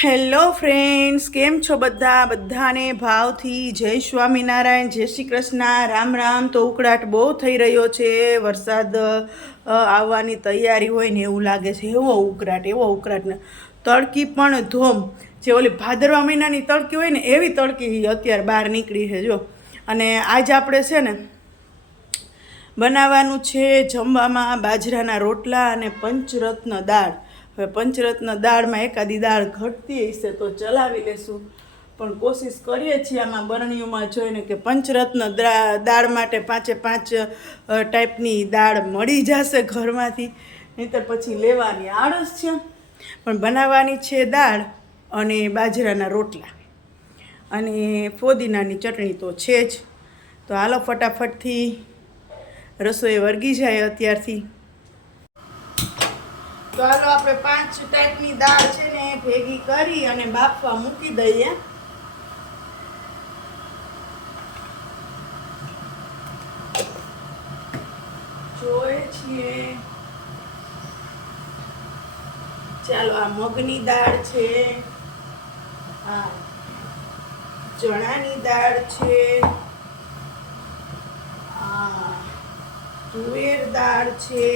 Hello friends, કેમ છો બધાને ભાવથી જય સ્વામિનારાયણ, જય શ્રી કૃષ્ણ, રામ રામ. તો ઉકળાટ બહુ થઈ રહ્યો છે. વરસાદ આવવાની તૈયારી હોય ને એવું લાગે છે. એવો ઉકળાટ ને તડકી પણ ધોમ, જે ઓલી ભાદરવા મહિનાની તડકી હોય ને એવી તડકી અત્યારે બહાર નીકળી છે જો. અને આજ આપણે છે ને બનાવવાનું છે જમવામાં બાજરાના રોટલા અને પંચરત્ન દાળ. હવે પંચરત્ન દાળમાં એકાદી દાળ ઘટતી હશે તો ચલાવી લેશું, પણ કોશિશ કરીએ છીએ આમાં બરણીઓમાં જોઈને કે પંચરત્ન દાળ માટે 5 ટાઈપની દાળ મળી જશે ઘરમાંથી, નહીંતર પછી લેવાની આળસ છે. પણ બનાવવાની છે દાળ અને બાજરાના રોટલા અને ફોદીનાની ચટણી તો છે જ. તો હાલો ફટાફટથી રસોઈ વળગી જાય અત્યારથી. તો હાલો આપણે 5 ટાઈપની દાળ છે ને ભેગી કરી અને બાફવા મૂકી દઈએ. જોઈએ છીએ. ચાલો, આ મગની દાળ છે, આ ચણાની દાળ છે, આ તુવેર દાળ છે,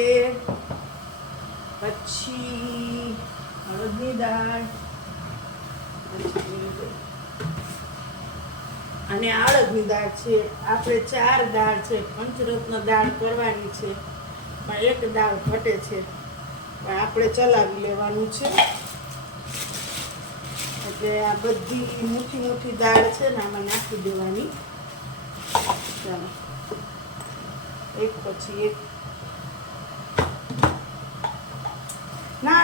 પછી અડદની દાળ અને અડદની દાળ છે. આપણે 4 દાળ છે. પંચરત્ન દાળ કરવાની છે, પણ એક દાળ ઘટે છે, પણ આપણે ચલાવી લેવાનું છે. એટલે આ બધી મોટી દાળ છે ને આમાં નાખી દેવાની. ચાલો, એક પછી એક. ના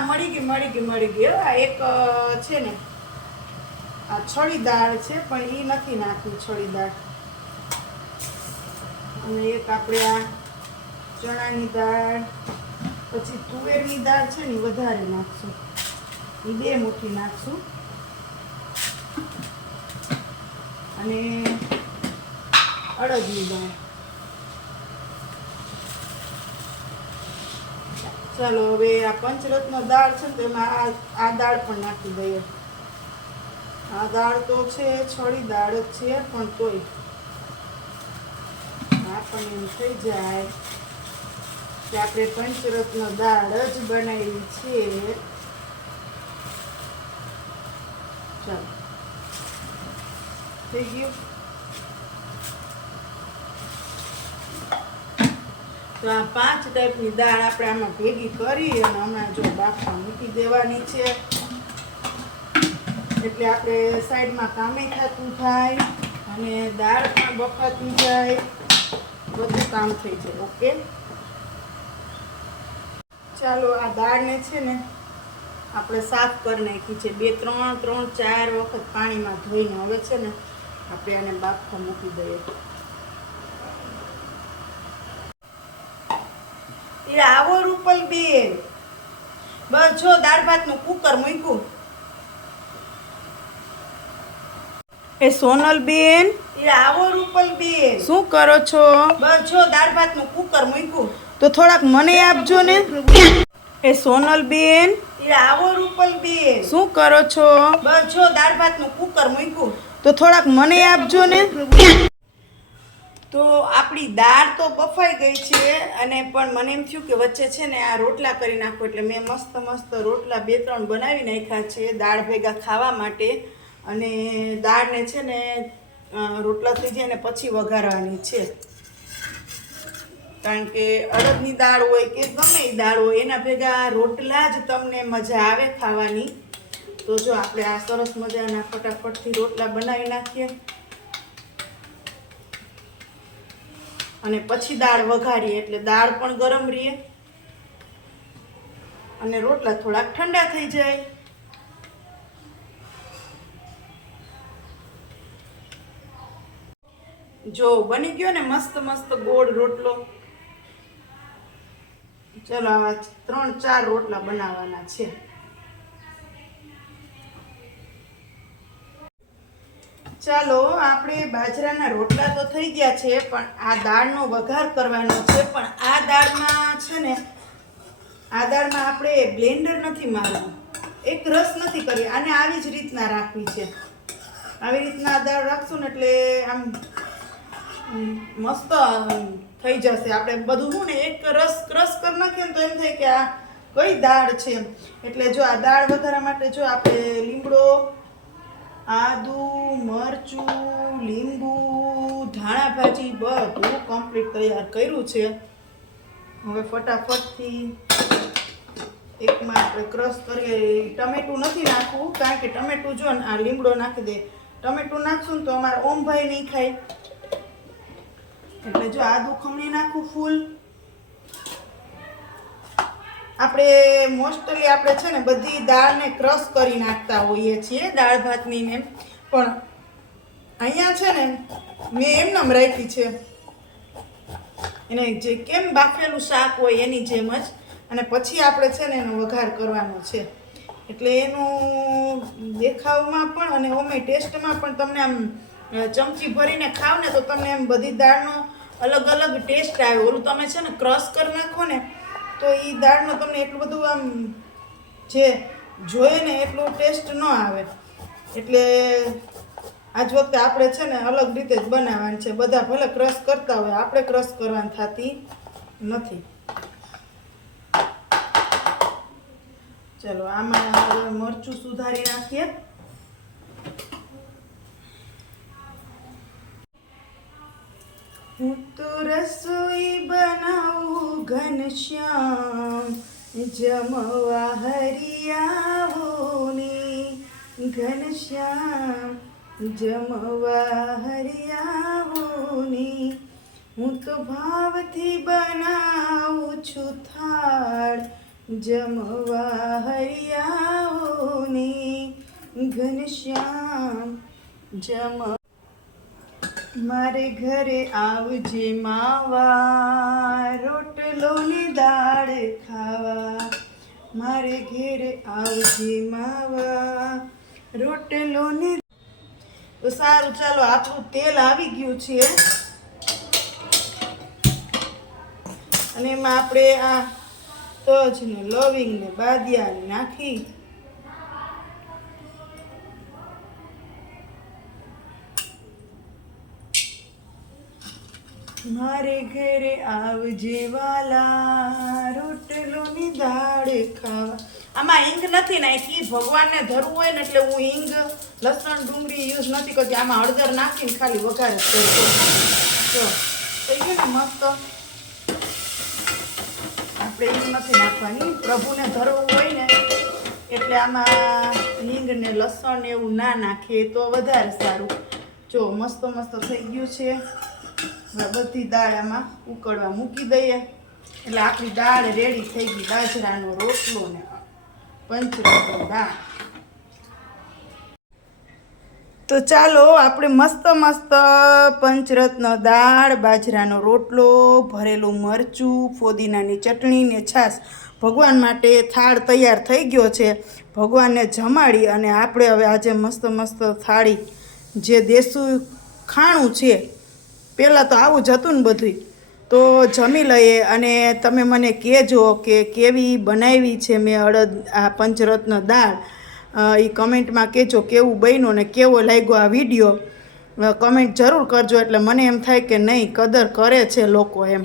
મળી ગઈ. આ એક છે ને આ છળી દાળ છે, પણ એ નથી નાખવી છળી દાળ. અને એક આપણે આ ચણાની દાળ, પછી તુવેરની દાળ છે ને વધારે નાખશું, એ 2 મુઠ્ઠી નાખશું. અને અડદની દાળ. ચાલો, હવે આ પંચરત્ન દાળ છે ને તો એમાં આ દાળ પણ નાખી દઈએ. આ દાળ તો છે છળી દાળ જ છે, પણ તોય આપણને એમ થઈ જાય કે આપણે પંચરત્ન દાળ જ બનાવી છે. ચાલો, થઈ ગયું. તો આ 5 ટાઈપની દાળ આપણે આમાં ભેગી કરી અને હમણાં જો બાફવા મૂકી દેવાની છે. એટલે આપણે સાઈડમાં કામે થતું થાય અને દાળ પણ બફાતી જાય, બધું કામ થઈ જાય. ઓકે, ચાલો, આ દાળને છે ને આપણે સાફ કરી નાખી છે. 3-4 વખત પાણીમાં ધોઈને હવે છે ને આપણે આને બાફવા મૂકી દઈએ. એ આવો રૂપલ બેન, બસ જો દાળ ભાતનું કુકર મૂક્યું. એ સોનલ બેન, એ આવો રૂપલ બેન, શું કરો છો? બસ જો દાળ ભાતનું કુકર મૂક્યું, તો થોડાક મને આપજો ને. એ સોનલ બેન, એ આવો રૂપલ બેન, શું કરો છો? બસ જો દાળ ભાતનું કુકર મૂક્યું, તો થોડાક મને આપજો ને. તો આપણી દાળ તો બફાઈ ગઈ છે, અને પણ મને એમ થયું કે વચ્ચે છે ને આ રોટલા કરી નાખો, એટલે મેં મસ્ત રોટલા 2-3 બનાવી નાખ્યા છે દાળ ભેગા ખાવા માટે. અને દાળને છે ને રોટલા થઈ જાય ને પછી વઘારવાની છે, કારણ કે અડદની દાળ હોય કે ગમે એ દાળ હોય એના ભેગા રોટલા જ તમને મજા આવે ખાવાની. તો જો આપણે આ સરસ મજાના ફટાફટથી રોટલા બનાવી નાખીએ અને પછી દાળ વઘારીએ, એટલે દાળ પણ ગરમ રહે અને રોટલા થોડાક ઠંડા થઈ જાય. જો બની ગયો ને મસ્ત ગોળ રોટલો. ચલો, આવા 3-4 રોટલા બનાવવાના છે. ચાલો, આપણે બાજરાના રોટલા તો થઈ ગયા છે, પણ આ દાળનો વઘાર કરવાનો છે. પણ આ દાળમાં છે ને, આ દાળમાં આપણે બ્લેન્ડર નથી મારવું, એક રસ નથી કરવી, આને આવી જ રીતના રાખવી છે. આવી રીતના દાળ રાખશું ને એટલે આમ મસ્ત થઈ જશે. આપણે બધું શું ને એક રસ ક્રશ કરી નાખીએ ને તો એમ થાય કે આ કઈ દાળ છે. એટલે જો આ દાળ વધારા માટે જો આપણે લીમડો, આદુ, મરચું, લીંબુ, ધાણા ભાજી બધું કમ્પ્લીટ તૈયાર કર્યું છે. હવે ફટાફટથી એકમાં આપણે ક્રશ કરીએ. ટમેટું નથી નાખવું કારણ કે ટમેટું જો ને આ લીમડો નાખી દે. ટમેટું નાખશું ને તો અમારે ઓમભાઈ નહીં ખાય. એટલે જો આદુ ખમણી નાખું ફૂલ. આપણે મોસ્ટલી આપણે છે ને બધી દાળને ક્રશ કરી નાખતા હોઈએ છીએ દાળ ભાતની ને, પણ અહીંયા છે ને મેં એમનેમ રાખી છે એને જે કેમ બાફેલું શાક હોય એની જેમ જ, અને પછી આપણે છે ને એનો વઘાર કરવાનો છે. એટલે એનું દેખાવમાં પણ અને ઓમે ટેસ્ટમાં પણ તમને આમ ચમચી ભરીને ખાવ ને તો તમને એમ બધી દાળનો અલગ અલગ ટેસ્ટ આવે. ઓલું તમે છે ને ક્રશ કરી નાખો ને તો એ દાળનો તમને એટલું બધું આમ જે જોઈએ ને એટલું ટેસ્ટ ન આવે. એટલે આજ વખતે આપણે છે ને અલગ રીતે જ બનાવવાની છે. બધા ભલે ક્રશ કરતા હોય, આપણે ક્રશ કરવાની થતી નથી. ચલો આમાં હવે મરચું સુધારી નાખીએ. હું તો રસોઈ બનાવું ઘનશ્યામ, જમવા હરિયાવોની. ઘનશ્યામ જમવા હરિયાવોની. હું તો ભાવથી બનાવું છું થાળ, જમવા હરિયાવોની. ઘનશ્યામ જમ મારે ઘરે આવજે માવા, રોટલો ને દાળ ખાવા. મારે ઘરે આવજે માવા, રોટલો ને. તો સારું ચાલો આપણું તેલ આવી ગયું છે અને એમાં આપણે આ તજ ને લવિંગ ને બાદિયા નાખી મારે ઘરે આવજે વાલા, રોટલો ની દાળ ખાવા. આમાં હિંગ નથી નાખી, ભગવાનને ધરવું હોય ને એટલે હું હિંગ, લસણ, ડુંગળી યુઝ નથી કરતી. આમાં હળદર નાખીને ખાલી વઘાર જ કરું. જો થઈ ગયું ને મસ્ત. આપણે હિંગ નથી નાખવાની, પ્રભુને ધરવું હોય ને એટલે આમાં હિંગ ને લસણ એવું ના નાખીએ તો વધારે સારું. જો મસ્ત મસ્ત થઈ ગયું છે. હવે બધી દાળ આમાં ઉકળવા મૂકી દઈએ એટલે આપણી દાળ રેડી થઈ ગઈ. બાજરાનો રોટલો ને પંચરત્ન દાળ. તો ચાલો આપણે મસ્ત મસ્ત પંચરત્ન દાળ, બાજરાનો રોટલો, ભરેલું મરચું, ફોદીનાની ચટણી ને છાશ ભગવાન માટે થાળ તૈયાર થઈ ગયો છે. ભગવાનને જમાડી અને આપણે હવે આજે મસ્ત મસ્ત થાળી જે દેશી ખાણું છે, પહેલાં તો આવું જ હતું ને બધું, તો જમી લઈએ. અને તમે મને કહેજો કે કેવી બનાવી છે મેં આ પંચરત્ન દાળ. એ કમેન્ટમાં કહેજો કેવું બન્યું ને કેવો લાગ્યો આ વિડીયો. કમેન્ટ જરૂર કરજો એટલે મને એમ થાય કે નહીં કદર કરે છે લોકો એમ.